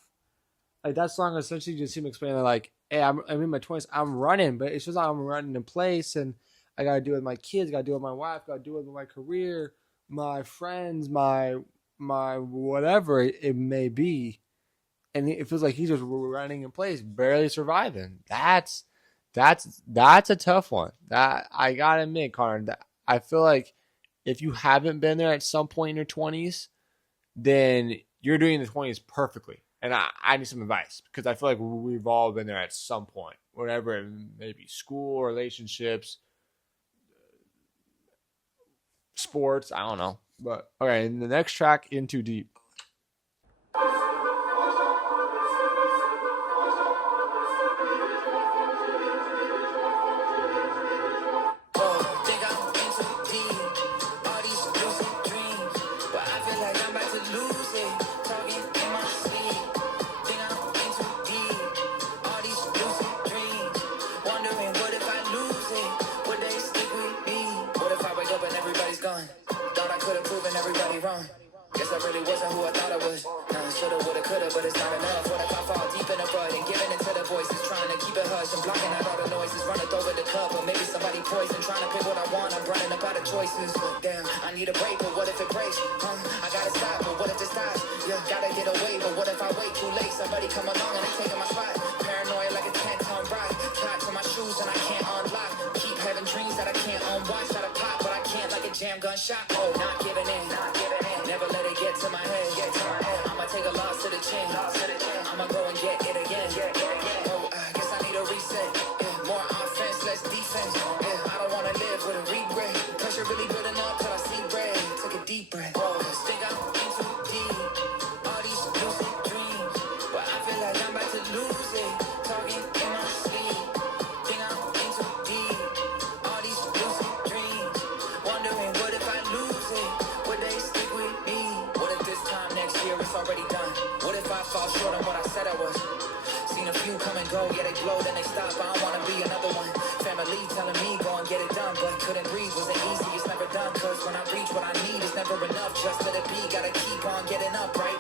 Like that song essentially just him explaining like, hey, I'm in my 20s, I'm running, but it's just like I'm running in place and I gotta do it with my kids, gotta do it with my wife, gotta do it with my career, my friends, my whatever it may be. And it feels like he's just running in place, barely surviving. That's a tough one. That I gotta admit, Connor. That I feel like if you haven't been there at some point in your 20s, then you're doing the 20s perfectly. And I need some advice because I feel like we've all been there at some point, whatever it may be, school, relationships, sports. I don't know. But okay, in the next track, In Too Deep. Think I'm in too deep. All these lucid dreams, but I feel like I'm about to lose it. Talking in my sleep. Think I'm in too deep. All these lucid dreams, wondering what if I lose it? Would they stick with me? What if I wake up and everybody's gone? Thought I could have proven everybody wrong. Guess I really wasn't who I thought I was. Nah, shoulda, woulda, coulda, but it's not enough. What if I fall deep in the bud and giving it to the voices, trying to keep it hush and blocking out all the noises, running over the cup, or maybe somebody poison, trying to pick what I want. I'm running up out of choices. Damn, I need a break, but what if it breaks? I gotta stop, but what if it stops? Yeah, gotta get away, but what if I wait too late? Somebody come along and they taking my spot. Paranoid like a 10-ton rock, tied to my shoes and I can't unlock. Keep having dreams that I can't unwatch, that I pop, but I can't like a jam gun shot. Oh, not giving in, not giving in. Never let it get to my head. I'ma take a loss to the chin. I'ma go and get it again. Oh, I guess I need a reset. Yeah, more offense, less defense. Yeah, I don't wanna live with a regret. Pressure really building up till I see red. Take a deep breath. Oh, think I'm in too deep. All these lucid dreams, but I feel like I'm about to lose it. Talking in my sleep. Think I'm in too deep. All these lucid dreams, wondering what if I lose it? Would they stick with me? What if this time next year it's already done? What if I fall short on what I said I was? Seen a few come and go, yeah they blow, then they stop. I don't wanna be another one. Family telling me go and get it done, but couldn't breathe, wasn't easy, it's never done. Cause when I reach what I need, it's never enough. Just let it be, gotta keep on getting up, right?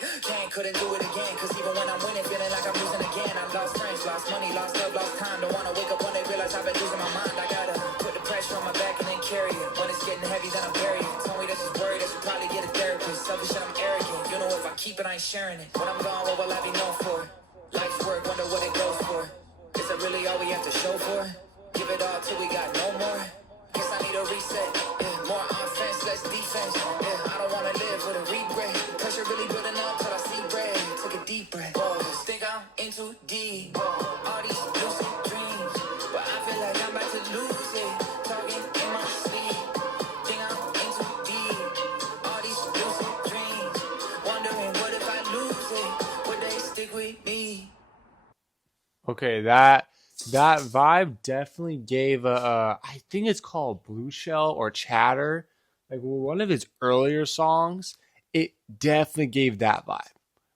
Couldn't do it again, cause even when I'm winning, feeling like I'm losing again. I lost friends, lost money, lost love, lost time. Don't wanna wake up one day, realize I've been losing my mind. I gotta put the pressure on my back and then carry it. When it's getting heavy, then I'm burying it. Told me this is worried, I should probably get a therapist. Selfish and I'm arrogant, you know if I keep it, I ain't sharing it. When I'm gone, what will I be known for? Life's work, wonder what it goes for. Is it really all we have to show for? Give it all till we got no more. Guess I need a reset. Yeah, more offense, less defense. Yeah, I don't wanna live with a regret. Pressure really building up till I see red. Take a deep breath. Think I'm in too deep. All these lucid dreams, but I feel like I'm about to lose it. Talking in my sleep. Think I'm in too deep. All these lucid dreams, wondering what if I lose it? Would they stick with me? Okay, that vibe definitely gave I think it's called Blue Shell or Chatter, like one of his earlier songs. It definitely gave that vibe,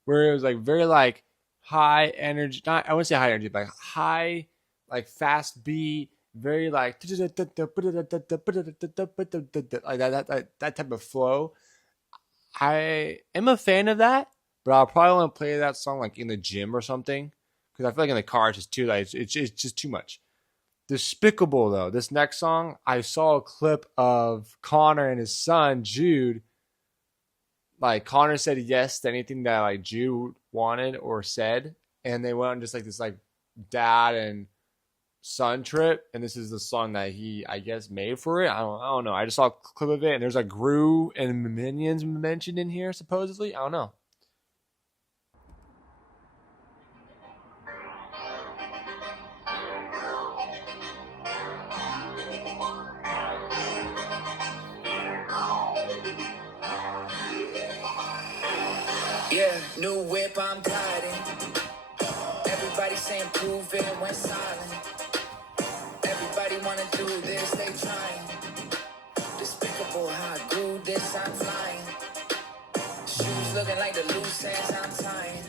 where it was like very like high energy. Not I wouldn't say high energy, but like high, like fast beat, very like like that type of flow. I am a fan of that, but I'll probably want to play that song like in the gym or something because I feel like in the car it's just too like it's just too much. Despicable though, this next song, I saw a clip of Connor and his son Jude. Like Connor said yes to anything that like Jude wanted or said, and they went on just like this like dad and son trip, and this is the song that he I guess made for it. I don't know. I just saw a clip of it, and there's like Gru and Minions mentioned in here supposedly. I don't know. Yeah, new whip, I'm gliding. Everybody saying prove it, went silent. Everybody wanna do this, they trying. Despicable how I grew this, I'm flying. Shoes looking like the loose ends I'm tying.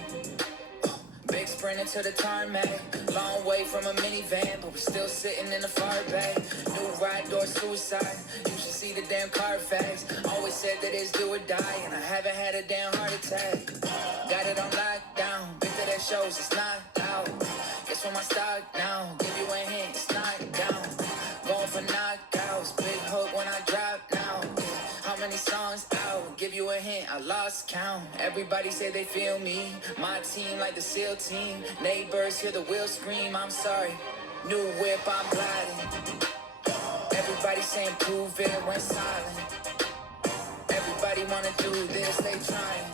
Big sprinting to the tarmac. Long way from a minivan, but we're still sitting in the far back. New ride door suicide. You should see the damn Carfax. Always said that it's do or die, and I haven't had a damn heart attack. Got it on lockdown. Big to that shows, it's not out. Guess for my stock now. Give you a hint, it's not down. Going for knockouts. Big hook when I drop now. How many songs out? Give you a hint, I lost count. Everybody say they feel me. My team like the SEAL team. Neighbors hear the wheels scream, I'm sorry. New whip, I'm gliding. Everybody saying prove it, went silent. Everybody wanna do this, they trying.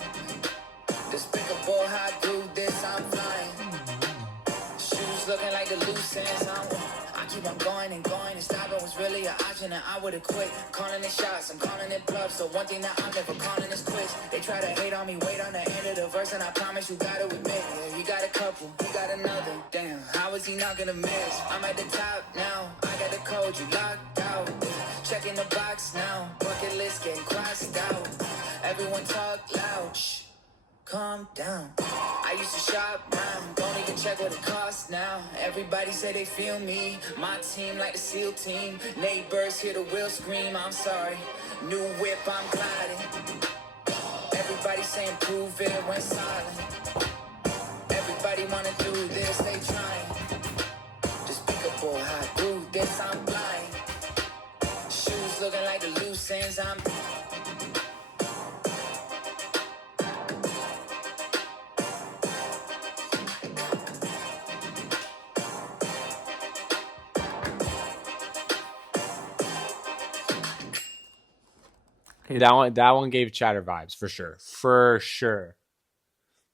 Despicable how I do this, I'm flying. Shoes looking like the loose ends, I keep on going and going, and stopping was really an option, and I would've quit. Calling it shots, I'm calling it bluffs. So one thing that I'm never calling is quits. They try to hate on me, wait on the end of the verse, and I promise you gotta admit, yeah, he got a couple, he got another. Damn, how is he not gonna miss? I'm at the top now, I got the code, you locked out. Checking the box now, bucket list getting crossed out. Everyone talk loud, shh. Calm down. I used to shop round, don't even check what it costs now. Everybody say they feel me. My team like the SEAL team. Neighbors hear the wheel scream, I'm sorry. New whip, I'm gliding. Everybody saying prove it, went silent. Everybody wanna do this, they trying. Despicable how I do this, I'm blind. Shoes looking like the loose ends, I'm... Okay, that one gave Chatter vibes for sure.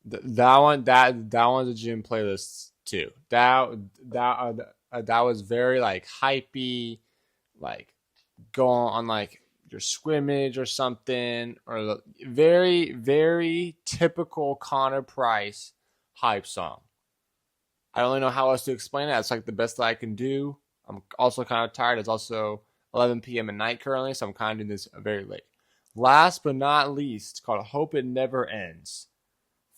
That one's a gym playlist too. That was very like hypey, like going on like your scrimmage or something, or very very typical Connor Price hype song. I don't really know how else to explain it. It's like the best that I can do. I'm also kind of tired. It's also 11 p.m. at night currently, so I'm kind of doing this very late. Last but not least, called Hope It Never Ends.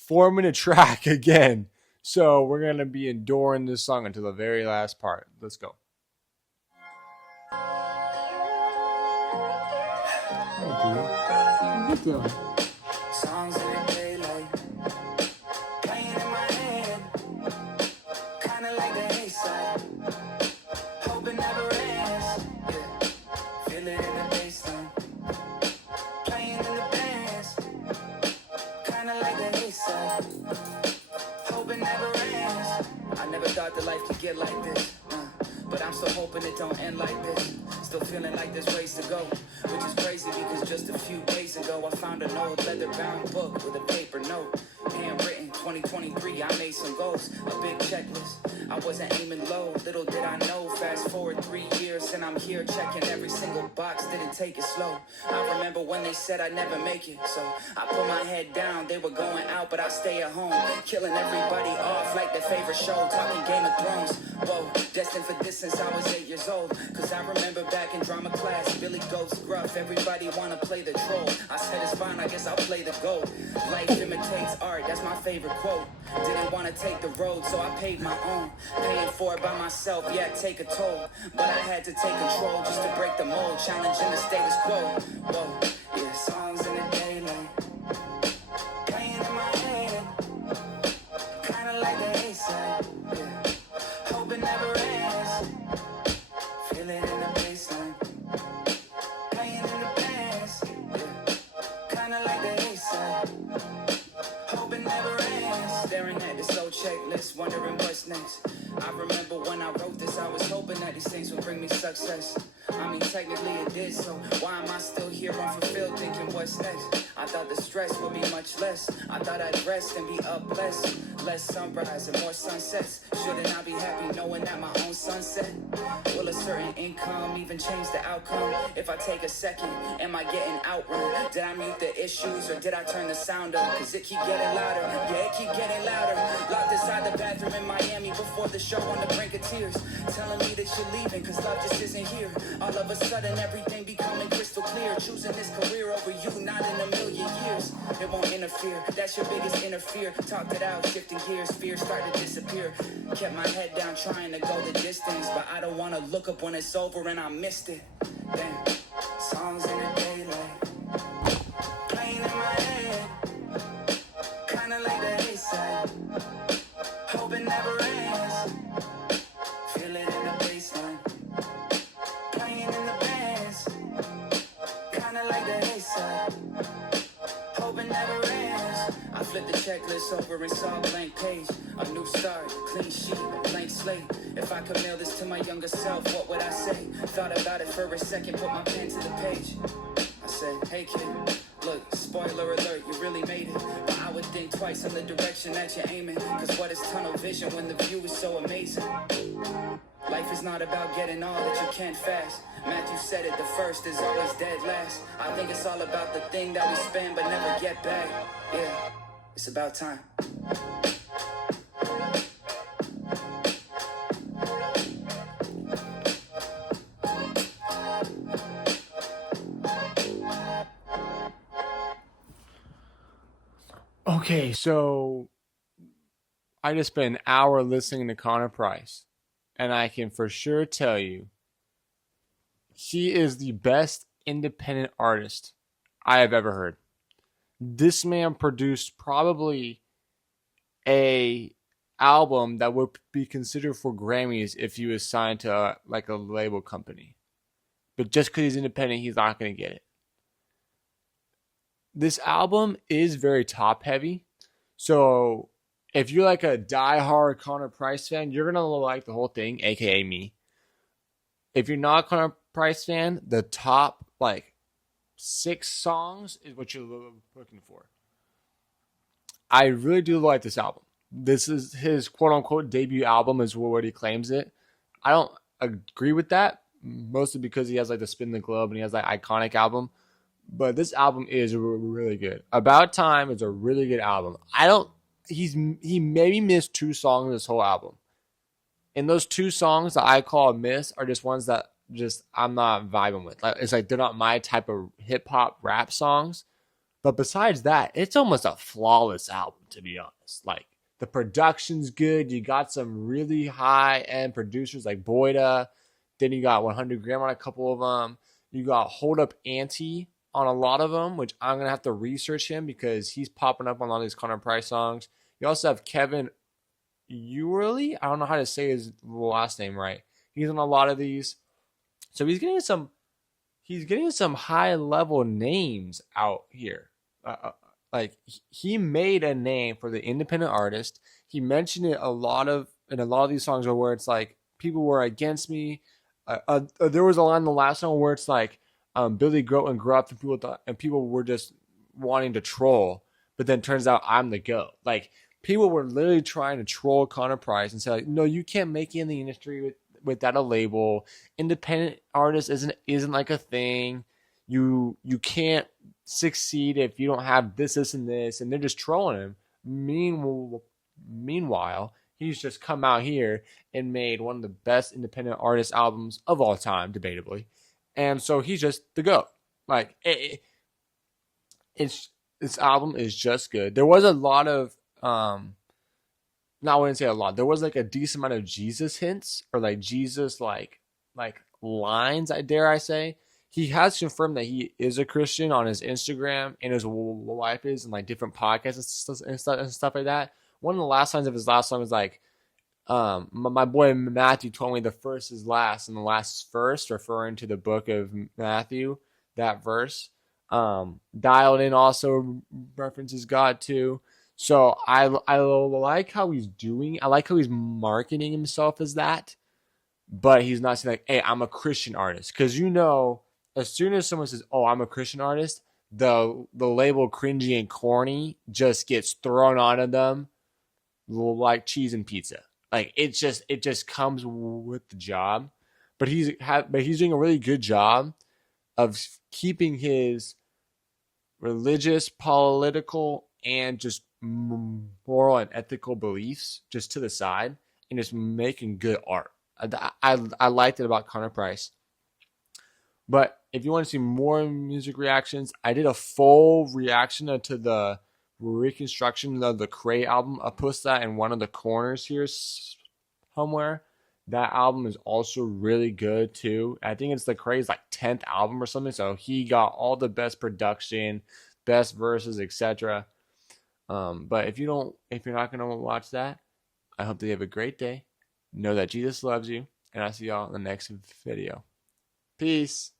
4-minute track again. So we're going to be enduring this song until the very last part. Let's go. Hey, dude. What are you doing? Songs in the daylight, playing in my head, kinda like the A-side. Hope it never ends, yeah. Feel it in the bassline, playing in the bands, kinda like the A-side. Hope it never ends. I never thought that life could get like this, but I'm still hoping it don't end like this. Still feeling like there's ways to go, which is crazy because just a few days ago I found an old leather-bound book with a paper note. Handwritten, 2023, I made some goals, a big checklist. I wasn't aiming low, little did I know. Fast forward 3 years and I'm here checking every single box, didn't take it slow. I remember when they said I'd never make it, so I put my head down. They were going out, but I stay at home, killing everybody off like their favorite show, talking Game of Thrones. Whoa, destined for this since I was 8 years old, cause I remember back in drama class, Billy Goat's gruff, everybody wanna play the troll. I said it's fine, I guess I'll play the goat. Life imitates art, that's my favorite quote. Didn't wanna take the road, so I paid my own. Paying for it by myself, yeah, take a toll. But I had to take control just to break the mold, challenging the status quo. Whoa, yeah, songs in the daylight, playing in my head, kinda like the A-side, yeah. Hope it never ends, feel it in the bassline, playing in the bands, yeah. Kinda like the A-side, hope it never ends. Staring at this old checklist, wondering what's next. I remember when I wrote this, I was hoping that these things would bring me success. I mean, technically it did, so why am I still here unfulfilled thinking what's next? I thought the stress would be much less. I thought I'd rest and be up less. Less sunrise and more sunsets. Shouldn't I be happy knowing that my own sunset? Will a certain income even change the outcome? If I take a second, am I getting outrun? Did I mute the issues or did I turn the sound up? Cause it keep getting louder, yeah, it keep getting louder. Locked inside the bathroom in Miami before the show on the brink of tears, telling me that you're leaving cause love just isn't here. All of a sudden everything becoming crystal clear. Choosing this career over you, not in a million years. It won't interfere, that's your biggest interfere. Talked it out, shifting gears, fear started to disappear. Kept my head down trying to go the distance, but I don't want to look up when it's over and I missed it. Damn, songs in the daylight, playing in my head, kinda like the A-side, hope it never ends. Feel it in the baseline, playing in the bands, kinda like the A-side, hope it never ends. I flipped the checklist over and saw a blank page, a new start, clean sheet, a blank slate. If I could mail this to my younger self, what would I say? Thought about it for a second, put my pen to the page. I said, hey kid, look, spoiler alert, you really made it. But I would think twice on the direction that you're aiming. Cause what is tunnel vision when the view is so amazing? Life is not about getting all that you can fast. Matthew said it, the first is always dead last. I think it's all about the thing that we spend but never get back. Yeah, it's about time. Okay, so I just spent an hour listening to Connor Price, and I can for sure tell you he is the best independent artist I have ever heard. This man produced probably a album that would be considered for Grammys if he was signed to like a label company. But just because he's independent, he's not going to get it. This album is very top heavy. So if you're like a diehard Connor Price fan, you're going to like the whole thing, aka me. If you're not a Connor Price fan, the top like 6 songs is what you're looking for. I really do like this album. This is his quote-unquote debut album is what he claims it. I don't agree with that, mostly because he has like the Spin the Globe and he has like iconic album. But this album is really good. About Time is a really good album. He maybe missed 2 songs this whole album. And those 2 songs that I call a miss are just ones that just I'm not vibing with. Like, it's like they're not my type of hip-hop rap songs. But besides that, it's almost a flawless album, to be honest. Like, the production's good. You got some really high-end producers like Boyda. Then you got 100 Gram on a couple of them. You got Hold Up Ante on a lot of them, which I'm going to have to research him because he's popping up on all these Connor Price songs. You also have Kevin Ewirly. I don't know how to say his last name right. He's on a lot of these. So he's getting some high-level names out here. Like, he made a name for the independent artist. He mentioned it in a lot of these songs where it's like, people were against me. There was a line in the last song where it's like, Billy Goat and grew up and people were just wanting to troll, but then turns out I'm the GOAT. Like, people were literally trying to troll Connor Price and say like, no, you can't make it in the industry without a label. Independent artist isn't like a thing. You can't succeed if you don't have this, and this, and they're just trolling him. Meanwhile, he's just come out here and made one of the best independent artist albums of all time, debatably. And so he's just the GOAT. Like, this album is just good. There was a lot of, I wouldn't say a lot. There was like a decent amount of Jesus hints or like Jesus like lines, dare I say. He has confirmed that he is a Christian on his Instagram, and his wife is, and like different podcasts and stuff like that. One of the last lines of his last song was like, my boy Matthew told me the first is last and the last is first, referring to the book of Matthew, that verse. Dialed In also references God too. So I like how he's doing. I like how he's marketing himself as that, but he's not saying like, hey, I'm a Christian artist. Because as soon as someone says, oh, I'm a Christian artist, the label cringy and corny just gets thrown onto them like cheese and pizza. Like, it just comes with the job. But he's doing a really good job of keeping his religious, political, and just moral and ethical beliefs just to the side and just making good art. I liked it about Connor Price. But if you want to see more music reactions, I did a full reaction to the reconstruction of the Cray album. I posted that in one of the corners here somewhere. That album is also really good too. I think it's the Cray's like 10th album or something. So he got all the best production, best verses, etc. But if you're not gonna watch that, I hope that you have a great day. Know that Jesus loves you, and I'll see y'all in the next video. Peace.